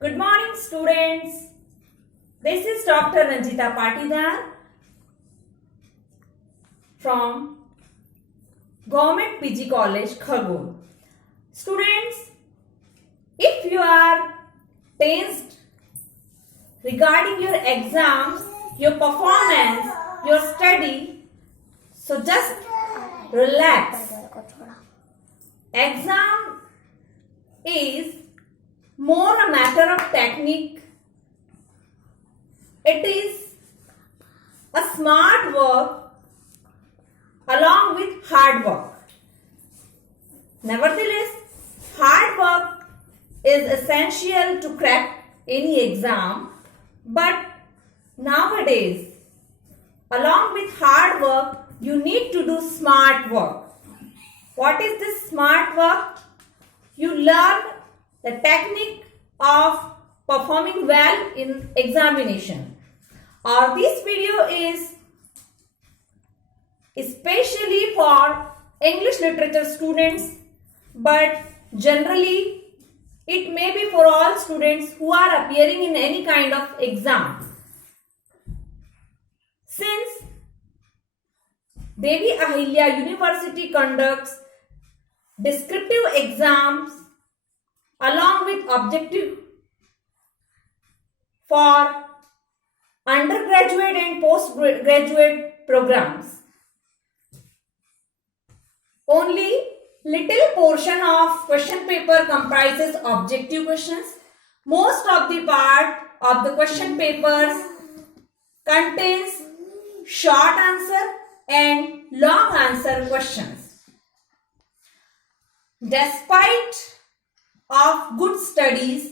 Good morning, students. This is Dr. Ranjita Patidar from Government PG College, Khargone. Students, if you are tensed regarding your exams, your performance, your study, so just relax. Exam is more a matter of technique. It is a smart work along with hard work. Nevertheless, hard work is essential to crack any exam, but nowadays, along with hard work, you need to do smart work. What is this smart work? You learn the technique of performing well in examination. This video is especially for English literature students, but generally it may be for all students who are appearing in any kind of exam. Since Devi Ahilya University conducts descriptive exams along with objective for undergraduate and postgraduate programs. Only little portion of question paper comprises objective questions. Most of the part of the question papers contains short answer and long answer questions. Despite of good studies,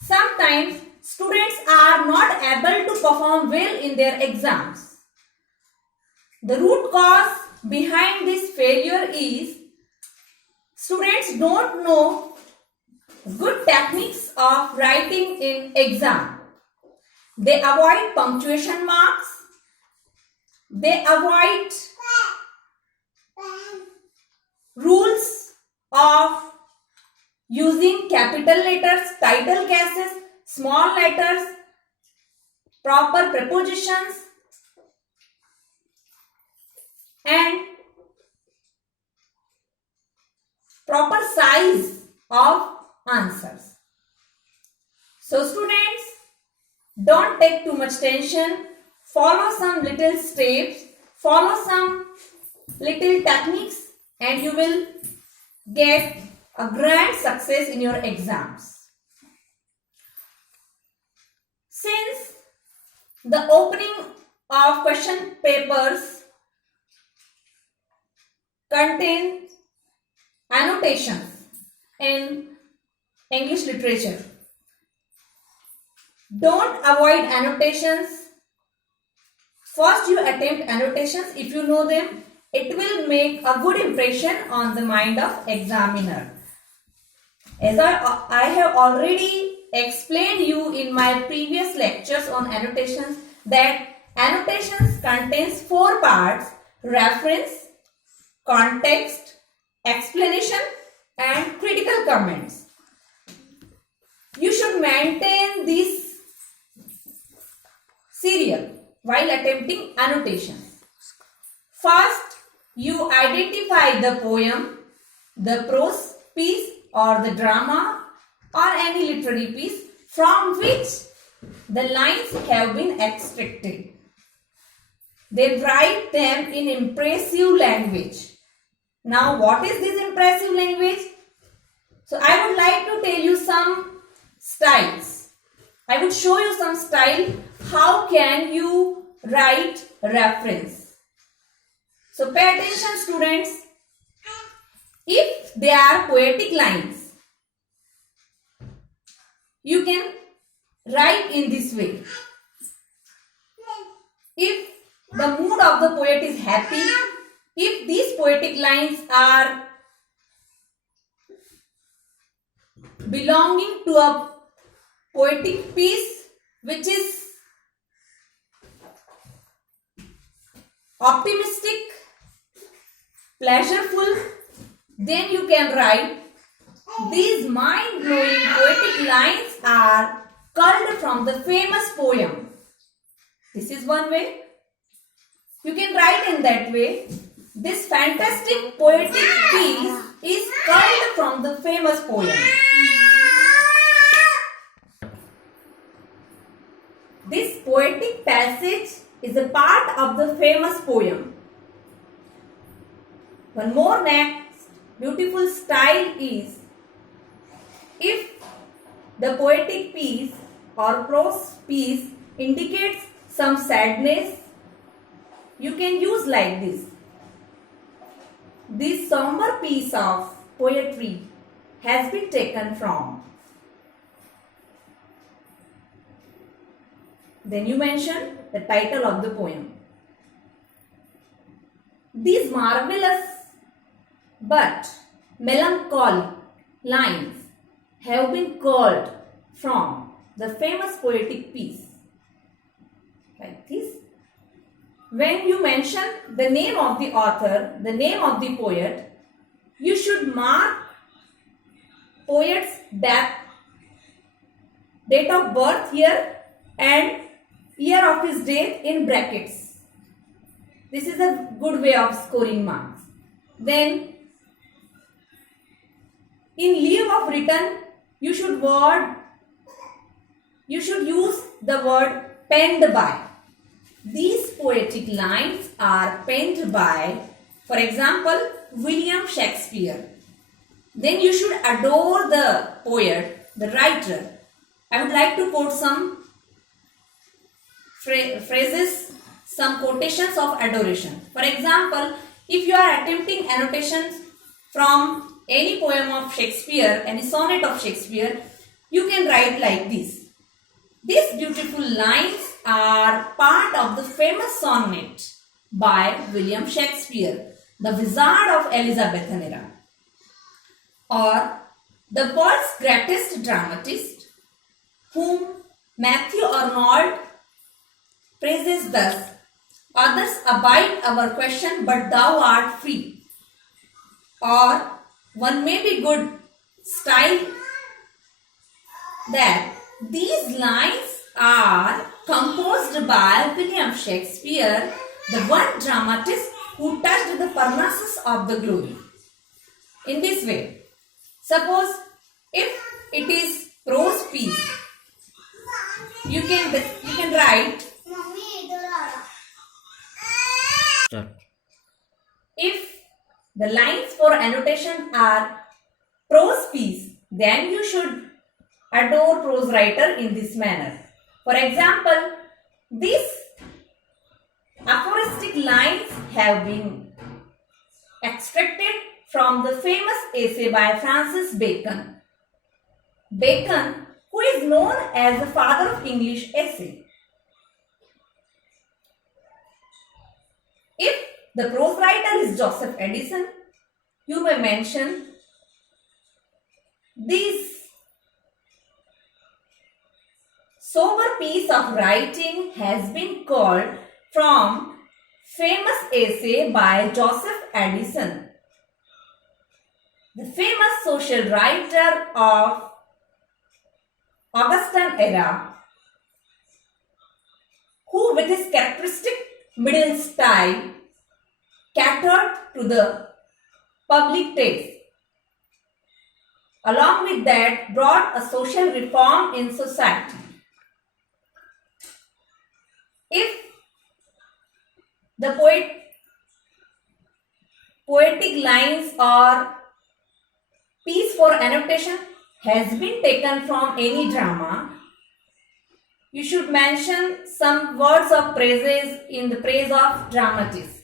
sometimes students are not able to perform well in their exams. The root cause behind this failure is students don't know good techniques of writing in exam. They avoid punctuation marks. They avoid rules of using capital letters, title cases, small letters, proper prepositions, and proper size of answers. So students, don't take too much tension. Follow some little steps, follow some little techniques, and you will get a grand success in your exams. Since the opening of question papers contain annotations in English literature, don't avoid annotations. First you attempt annotations. If you know them, it will make a good impression on the mind of examiner. As I have already explained you in my previous lectures on annotations that annotations contains 4 parts: reference, context, explanation and critical comments. You should maintain this serial while attempting annotations. First, you identify the poem, the prose piece or the drama or any literary piece from which the lines have been extracted. Then write them in impressive language. Now, what is this impressive language? So, I would like to tell you some styles. I would show you some style. How can you write reference? So, pay attention students. If they are poetic lines, you can write in this way. If the mood of the poet is happy, if these poetic lines are belonging to a poetic piece which is optimistic, pleasureful, then you can write these mind-blowing poetic lines are culled from the famous poem. This is one way. You can write in that way. This fantastic poetic piece is culled from the famous poem. This poetic passage is a part of the famous poem. One more next beautiful style is, if the poetic piece or prose piece indicates some sadness, you can use like this. This somber piece of poetry has been taken from. Then you mention the title of the poem. These marvelous but melancholy lines have been culled from the famous poetic piece. Like this. When you mention the name of the author, the name of the poet, you should mark poet's date of birth here and year of his death in brackets. This is a good way of scoring marks. Then, in lieu of written, you should use the word penned by. These poetic lines are penned by, for example, William Shakespeare. Then you should adore the poet, the writer. I would like to quote some phrases, some quotations of adoration. For example, if you are attempting annotations from any poem of Shakespeare, any sonnet of Shakespeare, you can write like this. These beautiful lines are part of the famous sonnet by William Shakespeare, the Wizard of Elizabethan era. Or the world's greatest dramatist, whom Matthew Arnold praises thus, others abide our question, but thou art free. Or one may be good style that these lines are composed by William Shakespeare, the one dramatist who touched the Parnassus of the glory. In this way, suppose if it is prose piece, you can write. If the lines for annotation are prose piece, then you should adore prose writer in this manner. For example, these aphoristic lines have been extracted from the famous essay by Francis Bacon. Bacon, who is known as the father of English essay. If the prose writer is Joseph Addison, you may mention this sober piece of writing has been called from famous essay by Joseph Addison, the famous social writer of Augustan era, who with his characteristic middle style catered to the public taste. Along with that, brought a social reform in society. If the poetic lines or piece for annotation has been taken from any drama, you should mention some words of praises in the praise of dramatist.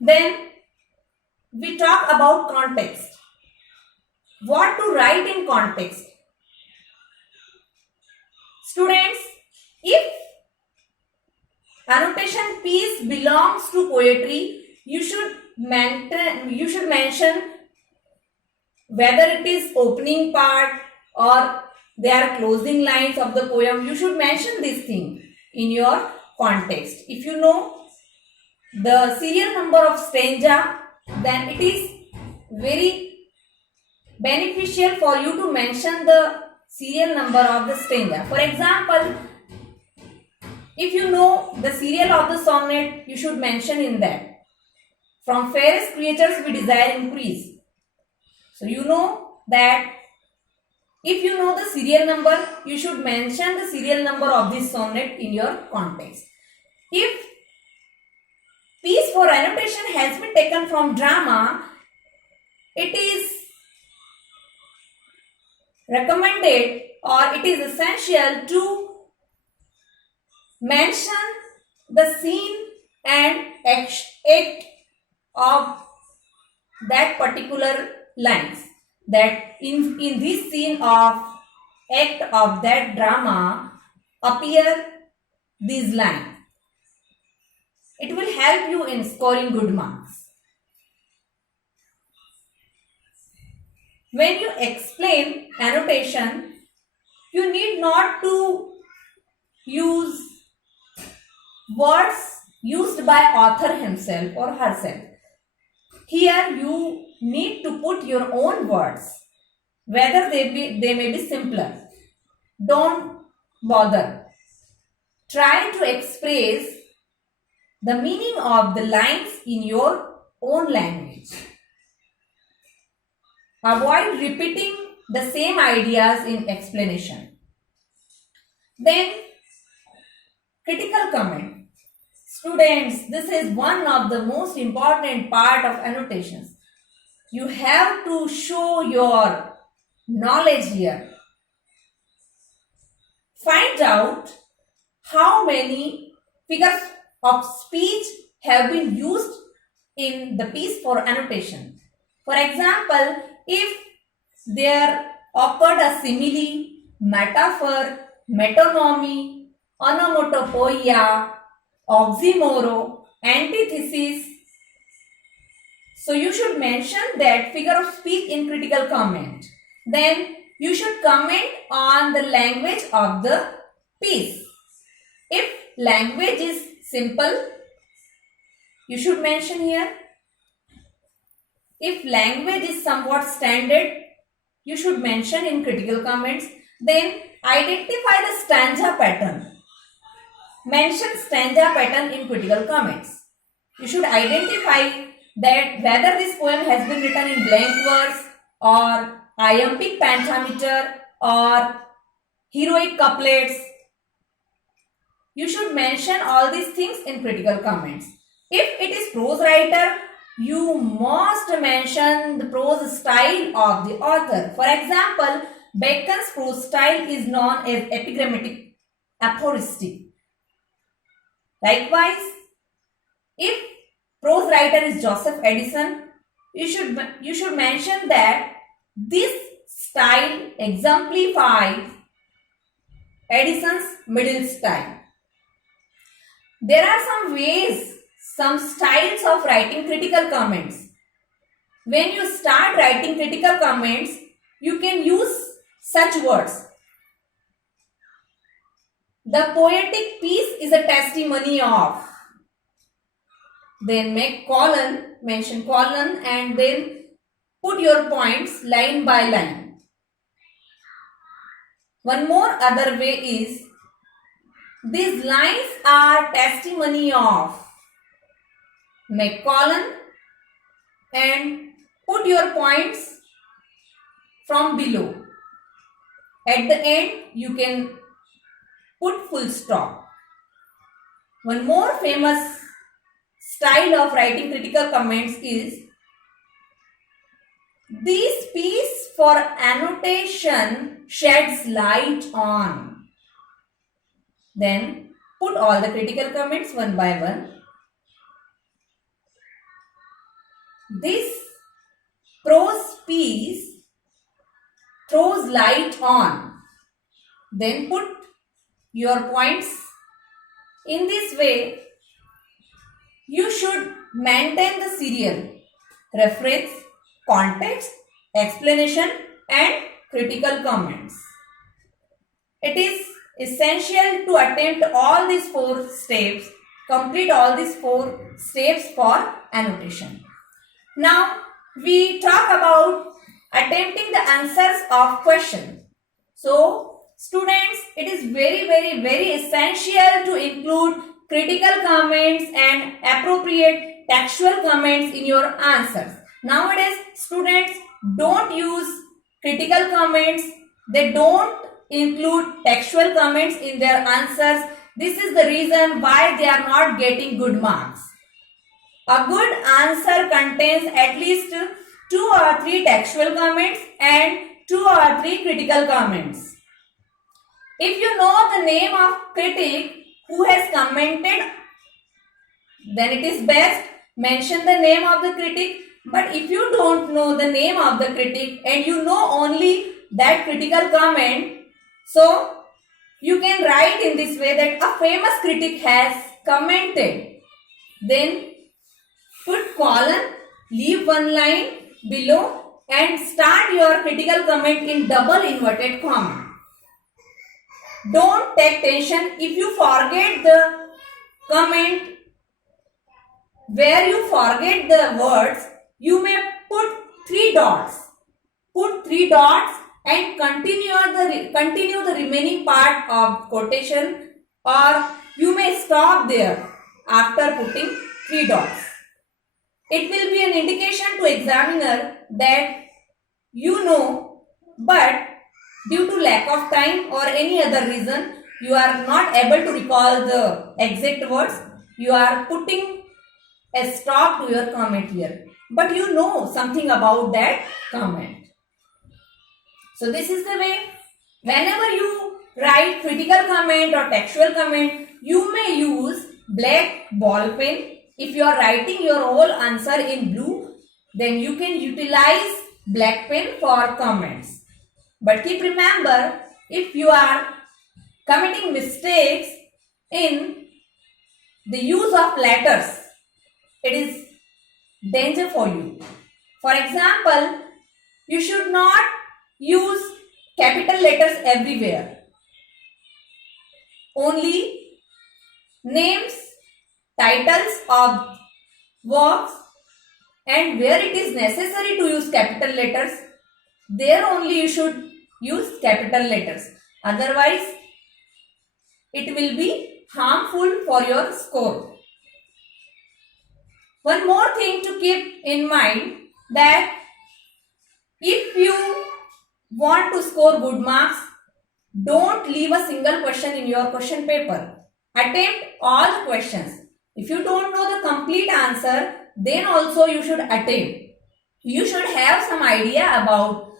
Then we talk about context. What to write in context? Students, if annotation piece belongs to poetry, you should mention whether it is opening part or they are closing lines of the poem. You should mention this thing in your context. If you know the serial number of stanza, then it is very beneficial for you to mention the serial number of the stanza. For example, if you know the serial of the sonnet, you should mention in that. From fairest creatures we desire increase. So you know that if you know the serial number, you should mention the serial number of this sonnet in your context. If piece for annotation has been taken from drama, it is recommended or it is essential to mention the scene and act of that particular lines, that in this scene of act of that drama appear these lines. It will help you in scoring good marks. When you explain annotation, you need not to use words used by author himself or herself. Here you need to put your own words, whether they may be simpler. Don't bother. Try to express the meaning of the lines in your own language. Avoid repeating the same ideas in explanation. Then, critical comment. Students, this is one of the most important part of annotations. You have to show your knowledge here. Find out how many figures of speech have been used in the piece for annotation. For example, if there occurred a simile, metaphor, metonymy, onomatopoeia, oxymoron, antithesis, so you should mention that figure of speech in critical comment. Then you should comment on the language of the piece. If language is simple, you should mention here. If language is somewhat standard, you should mention in critical comments. Then identify the stanza pattern. Mention stanza pattern in critical comments. You should identify that whether this poem has been written in blank verse or iambic pentameter or heroic couplets. You should mention all these things in critical comments. If it is prose writer, you must mention the prose style of the author. For example, Bacon's prose style is known as epigrammatic aphoristic. Likewise, if prose writer is Joseph Addison, you should mention that this style exemplifies Addison's middle style. There are some ways, some styles of writing critical comments. When you start writing critical comments, you can use such words. The poetic piece is a testimony of. Then make colon, mention colon, and then put your points line by line. One more other way is, these lines are testimony of. Make colon and put your points from below. At the end, you can put full stop. One more famous style of writing critical comments is, this piece for annotation sheds light on. Then put all the critical comments one by one. This prose piece throws light on. Then put your points. In this way, you should maintain the serial, reference, context, explanation, and critical comments. It is essential to attempt all these 4 steps, complete all these 4 steps for annotation. Now, we talk about attempting the answers of question. So, students, it is very essential to include critical comments and appropriate textual comments in your answers. Nowadays, students don't use critical comments. They don't include textual comments in their answers. This is the reason why they are not getting good marks. A good answer contains at least 2 or 3 textual comments and 2 or 3 critical comments. If you know the name of critic who has commented, then it is best mention the name of the critic. But if you don't know the name of the critic and you know only that critical comment, so you can write in this way that a famous critic has commented. Then put colon, leave one line below and start your critical comment in double inverted comma. Don't take tension if you forget the comment where you forget the words. You may put 3 dots. Put 3 dots and continue the remaining part of quotation, or you may stop there after putting 3 dots. It will be an indication to examiner that you know, but due to lack of time or any other reason, you are not able to recall the exact words. You are putting a stop to your comment here. But you know something about that comment. So this is the way. Whenever you write critical comment or textual comment, you may use black ball pen. If you are writing your whole answer in blue, then you can utilize black pen for comments. But keep remember, if you are committing mistakes in the use of letters, it is danger for you. For example, you should not use capital letters everywhere. Only names, titles of works, and where it is necessary to use capital letters, there only you should use capital letters. Otherwise, it will be harmful for your score. One more thing to keep in mind, that if you want to score good marks, don't leave a single question in your question paper. Attempt all the questions. If you don't know the complete answer, then also you should attempt. You should have some idea about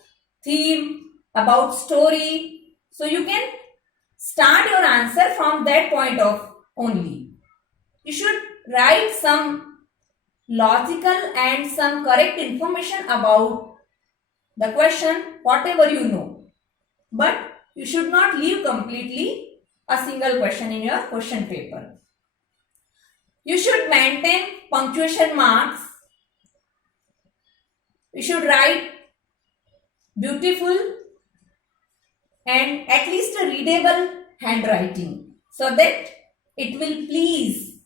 theme, about story. So you can start your answer from that point of only. You should write some logical and some correct information about the question, whatever you know. But you should not leave completely a single question in your question paper. You should maintain punctuation marks. You should write beautiful and at least a readable handwriting, so that it will please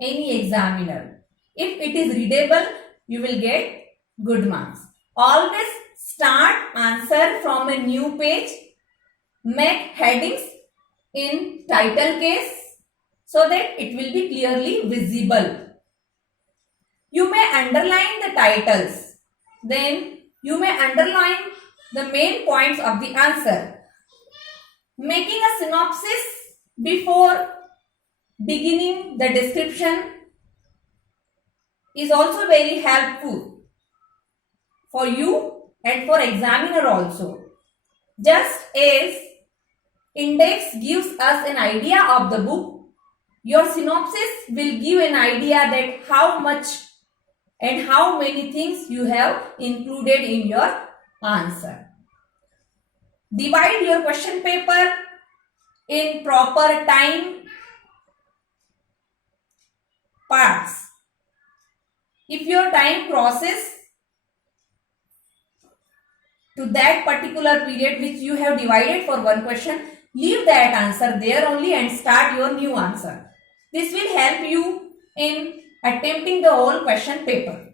any examiner. If it is readable, you will get good marks. Always start answer from a new page. Make headings in title case so that it will be clearly visible. You may underline the titles. Then you may underline the main points of the answer. Making a synopsis before beginning the description is also very helpful for you and for examiner also. Just as index gives us an idea of the book, your synopsis will give an idea that how much and how many things you have included in your answer. Divide your question paper in proper time parts. If your time crosses to that particular period which you have divided for one question, leave that answer there only and start your new answer. This will help you in attempting the whole question paper.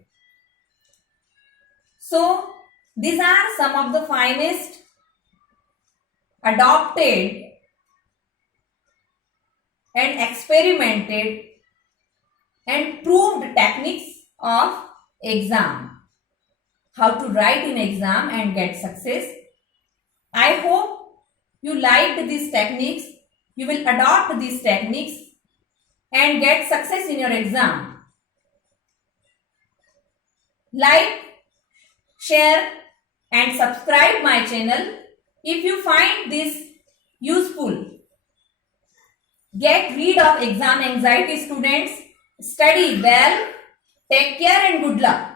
So, These are some of the finest adopted and experimented and proved techniques of exam. How to write in exam and get success. I hope you liked these techniques. You will adopt these techniques and get success in your exam. Like, share and subscribe my channel if you find this useful. Get rid of exam anxiety, students. Study well. Take care and good luck.